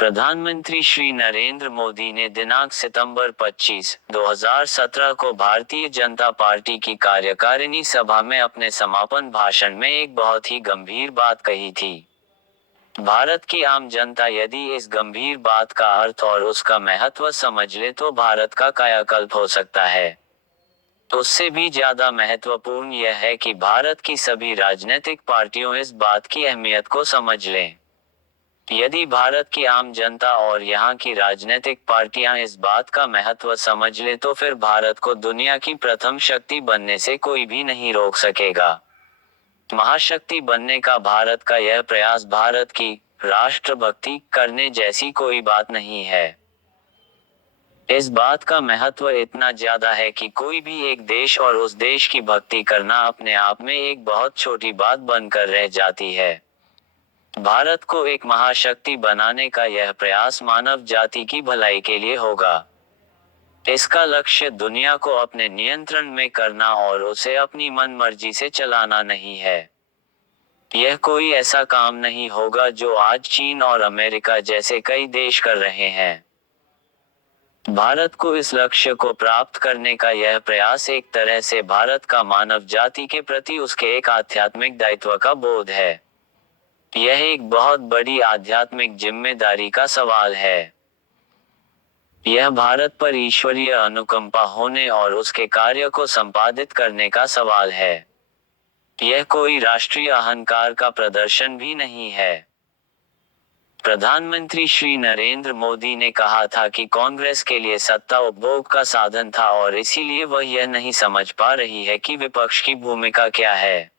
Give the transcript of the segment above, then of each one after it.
प्रधानमंत्री श्री नरेंद्र मोदी ने दिनांक सितंबर 25, 2017 को भारतीय जनता पार्टी की कार्यकारिणी सभा में अपने समापन भाषण में एक बहुत ही गंभीर बात कही थी। भारत की आम जनता यदि इस गंभीर बात का अर्थ और उसका महत्व समझ ले तो भारत का कायाकल्प हो सकता है। उससे भी ज्यादा महत्वपूर्ण यह है कि भारत की सभी राजनीतिक पार्टियों इस बात की अहमियत को समझ लें। यदि भारत की आम जनता और यहाँ की राजनीतिक पार्टियां इस बात का महत्व समझ ले तो फिर भारत को दुनिया की प्रथम शक्ति बनने से कोई भी नहीं रोक सकेगा। महाशक्ति बनने का भारत का यह प्रयास भारत की राष्ट्रभक्ति करने जैसी कोई बात नहीं है। इस बात का महत्व इतना ज्यादा है कि कोई भी एक देश और उस देश की भक्ति करना अपने आप में एक बहुत छोटी बात बनकर रह जाती है। भारत को एक महाशक्ति बनाने का यह प्रयास मानव जाति की भलाई के लिए होगा। इसका लक्ष्य दुनिया को अपने नियंत्रण में करना और उसे अपनी मनमर्जी से चलाना नहीं है। यह कोई ऐसा काम नहीं होगा जो आज चीन और अमेरिका जैसे कई देश कर रहे हैं। भारत को इस लक्ष्य को प्राप्त करने का यह प्रयास एक तरह से भारत का मानव जाति के प्रति उसके एक आध्यात्मिक दायित्व का बोध है। यह एक बहुत बड़ी आध्यात्मिक जिम्मेदारी का सवाल है। यह भारत पर ईश्वरीय अनुकंपा होने और उसके कार्य को संपादित करने का सवाल है। यह कोई राष्ट्रीय अहंकार का प्रदर्शन भी नहीं है। प्रधानमंत्री श्री नरेंद्र मोदी ने कहा था कि कांग्रेस के लिए सत्ता उपभोग का साधन था और इसीलिए वह यह नहीं समझ पा रही है कि विपक्ष की भूमिका क्या है।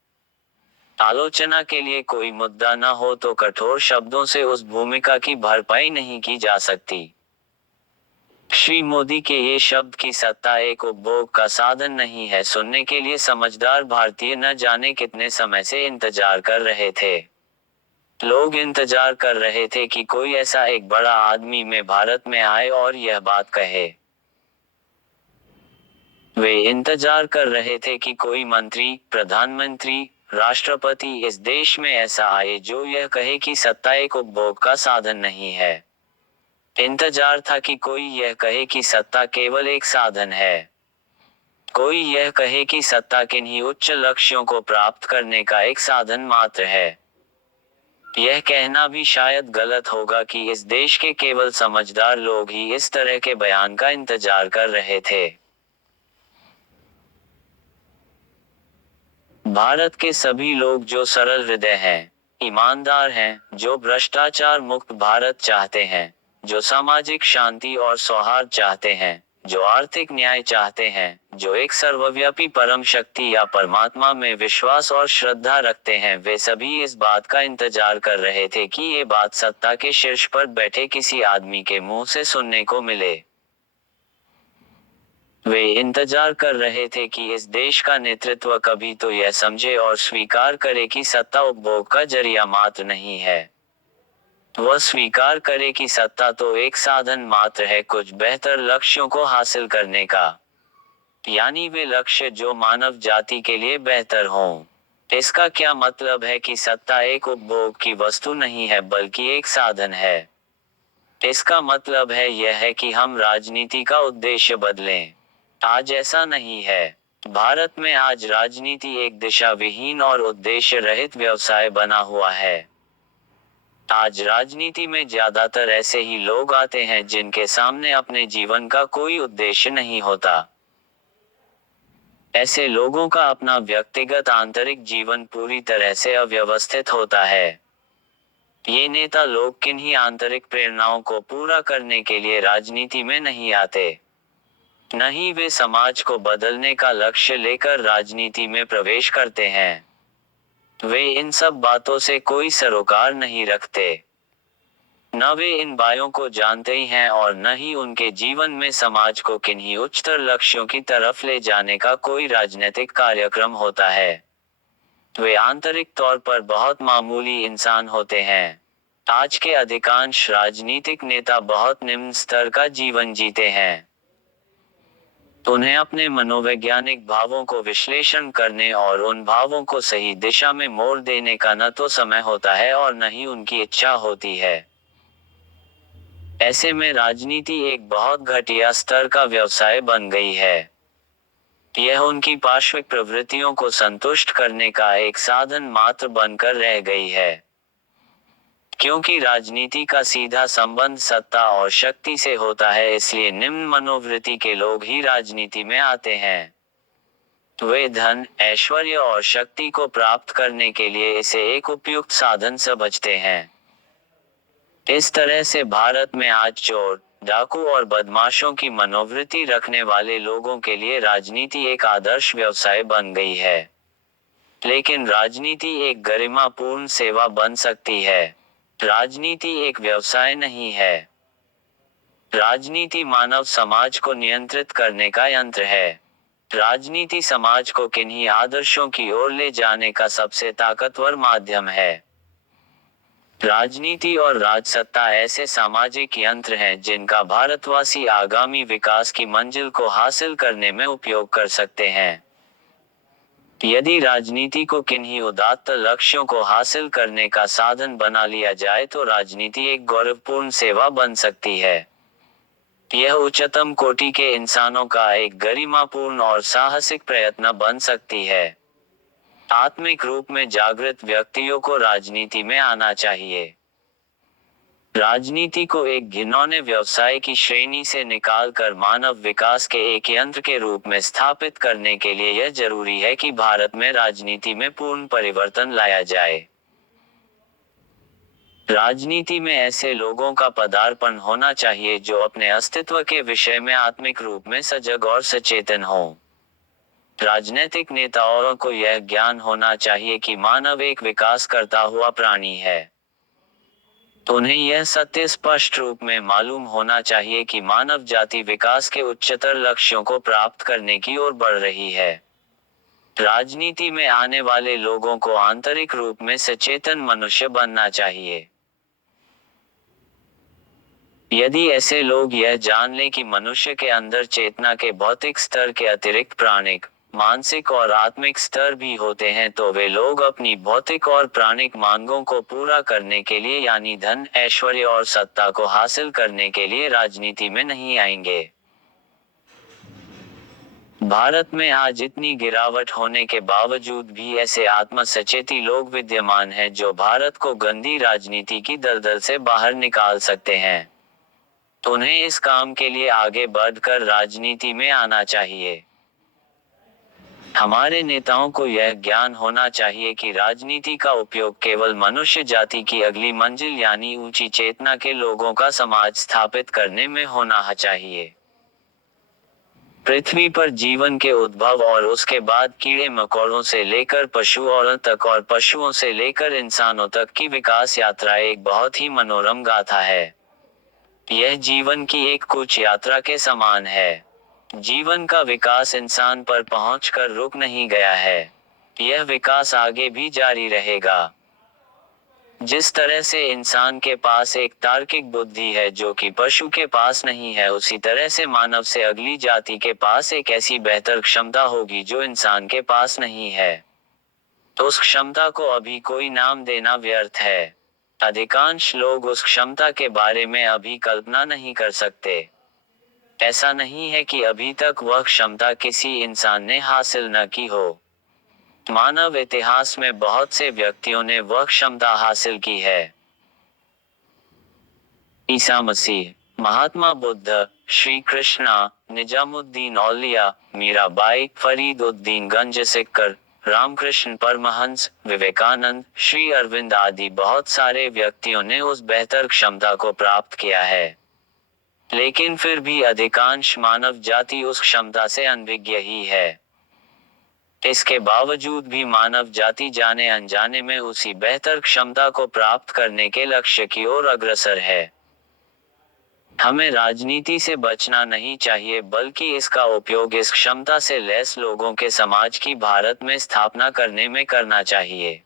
आलोचना के लिए कोई मुद्दा न हो तो कठोर शब्दों से उस भूमिका की भरपाई नहीं की जा सकती। श्री मोदी के ये शब्द की सत्ता एक उपभोग का साधन नहीं है सुनने के लिए समझदार भारतीय न जाने कितने समय से इंतजार कर रहे थे। लोग इंतजार कर रहे थे कि कोई ऐसा एक बड़ा आदमी में भारत में आए और यह बात कहे। वे इंतजार कर रहे थे कि कोई मंत्री, प्रधानमंत्री, राष्ट्रपति इस देश में ऐसा आए जो यह कहे कि सत्ता एक उपभोग का साधन नहीं है। इंतजार था कि कोई यह कहे कि सत्ता केवल एक साधन है। कोई यह कहे कि सत्ता किन्हीं उच्च लक्ष्यों को प्राप्त करने का एक साधन मात्र है। यह कहना भी शायद गलत होगा कि इस देश के केवल समझदार लोग ही इस तरह के बयान का इंतजार कर रहे थे। भारत के सभी लोग जो सरल हृदय हैं, ईमानदार हैं, जो भ्रष्टाचार मुक्त भारत चाहते हैं, जो सामाजिक शांति और सौहार्द चाहते हैं, जो आर्थिक न्याय चाहते हैं, जो एक सर्वव्यापी परम शक्ति या परमात्मा में विश्वास और श्रद्धा रखते हैं, वे सभी इस बात का इंतजार कर रहे थे कि ये बात सत्ता के शीर्ष पर बैठे किसी आदमी के मुंह से सुनने को मिले। वे इंतजार कर रहे थे कि इस देश का नेतृत्व कभी तो यह समझे और स्वीकार करे कि सत्ता उपभोग का जरिया मात्र नहीं है। वह स्वीकार करे कि सत्ता तो एक साधन मात्र है कुछ बेहतर लक्ष्यों को हासिल करने का, यानी वे लक्ष्य जो मानव जाति के लिए बेहतर हों। इसका क्या मतलब है कि सत्ता एक उपभोग की वस्तु नहीं है बल्कि एक साधन है। इसका मतलब है यह है कि हम राजनीति का उद्देश्य बदलें। आज ऐसा नहीं है। भारत में आज राजनीति एक दिशा विहीन और उद्देश्य रहित व्यवसाय बना हुआ है। आज राजनीति में ज्यादातर ऐसे ही लोग आते हैं जिनके सामने अपने जीवन का कोई उद्देश्य नहीं होता। ऐसे लोगों का अपना व्यक्तिगत आंतरिक जीवन पूरी तरह से अव्यवस्थित होता है। ये नेता लोग किन्हीं आंतरिक प्रेरणाओं को पूरा करने के लिए राजनीति में नहीं आते। न ही वे समाज को बदलने का लक्ष्य लेकर राजनीति में प्रवेश करते हैं। वे इन सब बातों से कोई सरोकार नहीं रखते। न वे इन बायों को जानते ही हैं और न ही उनके जीवन में समाज को किन्हीं उच्चतर लक्ष्यों की तरफ ले जाने का कोई राजनीतिक कार्यक्रम होता है। वे आंतरिक तौर पर बहुत मामूली इंसान होते हैं। आज के अधिकांश राजनीतिक नेता बहुत निम्न स्तर का जीवन जीते हैं। उन्हें अपने मनोवैज्ञानिक भावों को विश्लेषण करने और उन भावों को सही दिशा में मोड़ देने का न तो समय होता है और न ही उनकी इच्छा होती है। ऐसे में राजनीति एक बहुत घटिया स्तर का व्यवसाय बन गई है। यह उनकी पार्श्विक प्रवृत्तियों को संतुष्ट करने का एक साधन मात्र बनकर रह गई है। क्योंकि राजनीति का सीधा संबंध सत्ता और शक्ति से होता है, इसलिए निम्न मनोवृत्ति के लोग ही राजनीति में आते हैं। वे धन, ऐश्वर्य और शक्ति को प्राप्त करने के लिए इसे एक उपयुक्त साधन समझते हैं। इस तरह से भारत में आज चोर, डाकू और बदमाशों की मनोवृत्ति रखने वाले लोगों के लिए राजनीति एक आदर्श व्यवसाय बन गई है। लेकिन राजनीति एक गरिमापूर्ण सेवा बन सकती है। राजनीति एक व्यवसाय नहीं है। राजनीति मानव समाज को नियंत्रित करने का यंत्र है। राजनीति समाज को किन्हीं आदर्शों की ओर ले जाने का सबसे ताकतवर माध्यम है। राजनीति और राजसत्ता ऐसे सामाजिक यंत्र हैं जिनका भारतवासी आगामी विकास की मंजिल को हासिल करने में उपयोग कर सकते हैं। यदि राजनीति को किन्हीं उदात्त लक्ष्यों को हासिल करने का साधन बना लिया जाए तो राजनीति एक गौरवपूर्ण सेवा बन सकती है। यह उच्चतम कोटि के इंसानों का एक गरिमापूर्ण और साहसिक प्रयत्न बन सकती है। आत्मिक रूप में जागृत व्यक्तियों को राजनीति में आना चाहिए। राजनीति को एक घिनौने व्यवसाय की श्रेणी से निकालकर मानव विकास के एक यंत्र के रूप में स्थापित करने के लिए यह जरूरी है कि भारत में राजनीति में पूर्ण परिवर्तन लाया जाए। राजनीति में ऐसे लोगों का पदार्पण होना चाहिए जो अपने अस्तित्व के विषय में आत्मिक रूप में सजग और सचेतन हों। राजनीतिक नेताओं को यह ज्ञान होना चाहिए कि मानव एक विकास करता हुआ प्राणी है। उन्हें यह सत्य स्पष्ट रूप में मालूम होना चाहिए कि मानव जाति विकास के उच्चतर लक्ष्यों को प्राप्त करने की ओर बढ़ रही है। राजनीति में आने वाले लोगों को आंतरिक रूप में सचेतन मनुष्य बनना चाहिए। यदि ऐसे लोग यह जान लें कि मनुष्य के अंदर चेतना के भौतिक स्तर के अतिरिक्त प्राणिक, मानसिक और आत्मिक स्तर भी होते हैं तो वे लोग अपनी भौतिक और प्राणिक मांगों को पूरा करने के लिए यानी धन, ऐश्वर्य और सत्ता को हासिल करने के लिए राजनीति में नहीं आएंगे। भारत में आज इतनी गिरावट होने के बावजूद भी ऐसे आत्मसचेती लोग विद्यमान हैं जो भारत को गंदी राजनीति की दलदल से बाहर निकाल सकते हैं। उन्हें इस काम के लिए आगे बढ़कर राजनीति में आना चाहिए। हमारे नेताओं को यह ज्ञान होना चाहिए कि राजनीति का उपयोग केवल मनुष्य जाति की अगली मंजिल यानी ऊंची चेतना के लोगों का समाज स्थापित करने में होना चाहिए। पृथ्वी पर जीवन के उद्भव और उसके बाद कीड़े मकोड़ों से लेकर पशुओं तक और पशुओं से लेकर इंसानों तक की विकास यात्रा एक बहुत ही मनोरम गाथा है। यह जीवन की एक कुछ यात्रा के समान है। जीवन का विकास इंसान पर पहुंचकर रुक नहीं गया है। यह विकास आगे भी जारी रहेगा। जिस तरह से इंसान के पास एक तार्किक बुद्धि है जो कि पशु के पास नहीं है, उसी तरह से मानव से अगली जाति के पास एक ऐसी बेहतर क्षमता होगी जो इंसान के पास नहीं है। तो उस क्षमता को अभी कोई नाम देना व्यर्थ है। अधिकांश लोग उस क्षमता के बारे में अभी कल्पना नहीं कर सकते। ऐसा नहीं है कि अभी तक वह क्षमता किसी इंसान ने हासिल न की हो। मानव इतिहास में बहुत से व्यक्तियों ने वह क्षमता हासिल की है। ईसा मसीह, महात्मा बुद्ध, श्री कृष्णा, निजामुद्दीन औलिया, मीराबाई, फरीद उद्दीन गंज सिक्कर, रामकृष्ण परमहंस, विवेकानंद, श्री अरविंद आदि बहुत सारे व्यक्तियों ने उस बेहतर क्षमता को प्राप्त किया है। लेकिन फिर भी अधिकांश मानव जाति उस क्षमता से अनभिज्ञ ही है। इसके बावजूद भी मानव जाति जाने अनजाने में उसी बेहतर क्षमता को प्राप्त करने के लक्ष्य की ओर अग्रसर है। हमें राजनीति से बचना नहीं चाहिए बल्कि इसका उपयोग इस क्षमता से लैस लोगों के समाज की भारत में स्थापना करने में करना चाहिए।